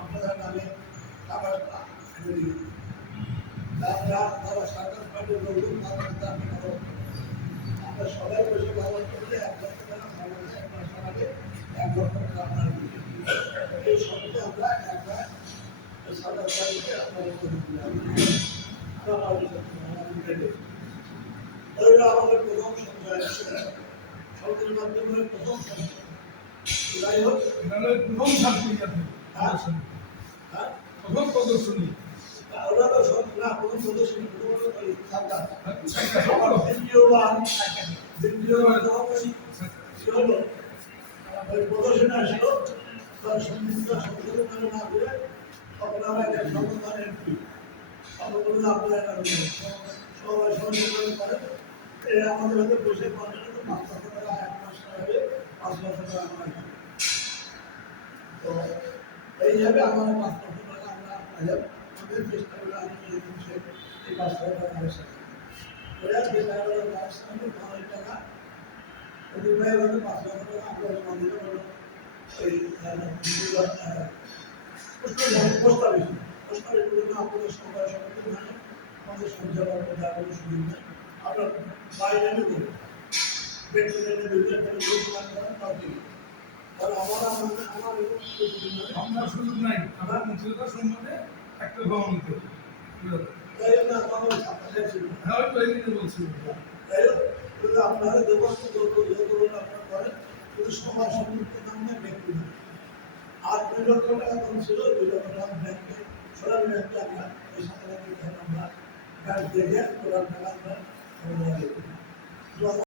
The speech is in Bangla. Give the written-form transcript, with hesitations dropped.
আপনারা নামে টাকা তারা সরকার পার্টির লোক আমরা সবাই বসে ব্যবহার করলে 1 লক্ষ টাকা সমাজে 1 মাস আগে 1 লক্ষ টাকা আপনার এই সঙ্গে আমরা একবার সরকার পার্টিকে আপনাদের করে দিলাম আমাদের প্রথম সঞ্চয় সরকারের মাধ্যমে প্রথম সঞ্চয় যাই হোক প্রথম ছাত্রী প্রথম প্রদর্শনী ওরা তো সব না প্রথম প্রদর্শনী প্রদর্শনী আসলো তার সংবিধান সংশোধন না করে তখন আমরা একটা সংবিধানের আপনারা সবাই সংশোধন করেন আমাদের হাতে বসে 5 লক্ষ টাকা 1 মাস হবে 5 লক্ষ টাকা আমরা তো এইভাবে আমাদের 5 লক্ষ টাকা আমরা আপনাদের আমাদের চেষ্টা করে আমি এই 5 লক্ষ টাকা ব্যবসা করি যে টাকাগুলো ব্যবসা করবো 5 টাকা ওই ভাইয়ের 5 লক্ষ টাকা আমরা মন্দিরে হলো এই প্রস্তাবিত আপনাদের সবাই সমিতি মানে আমাদের সঞ্চয় করতে দেওয়ার কোনো সুযোগ নেই আপনার বাইরে নেবেন ব্যক্তিগত বিভিন্ন করেন তাও ঠিক কারণ আমার সুযোগ নাই আমার মুক্তিযোদ্ধা সম্বন্ধে একটা ভবন নিতে তাই জন্য আমার ছাত্রদের ছিল হ্যাঁ তো এই নিয়ে বলছি তাই জন্য আপনারা দেবন আপনারা করেন কিন্তু সবার সম্পৃক্ত নাম না ব্যক্তি আর 2 লক্ষ টাকা দাম ছিল 2 লক্ষ টাকা ব্যাংকে সরাসরি ব্যাংকে আমরা এই সাথে আমরা ব্যাংক থেকে টাকা আমরা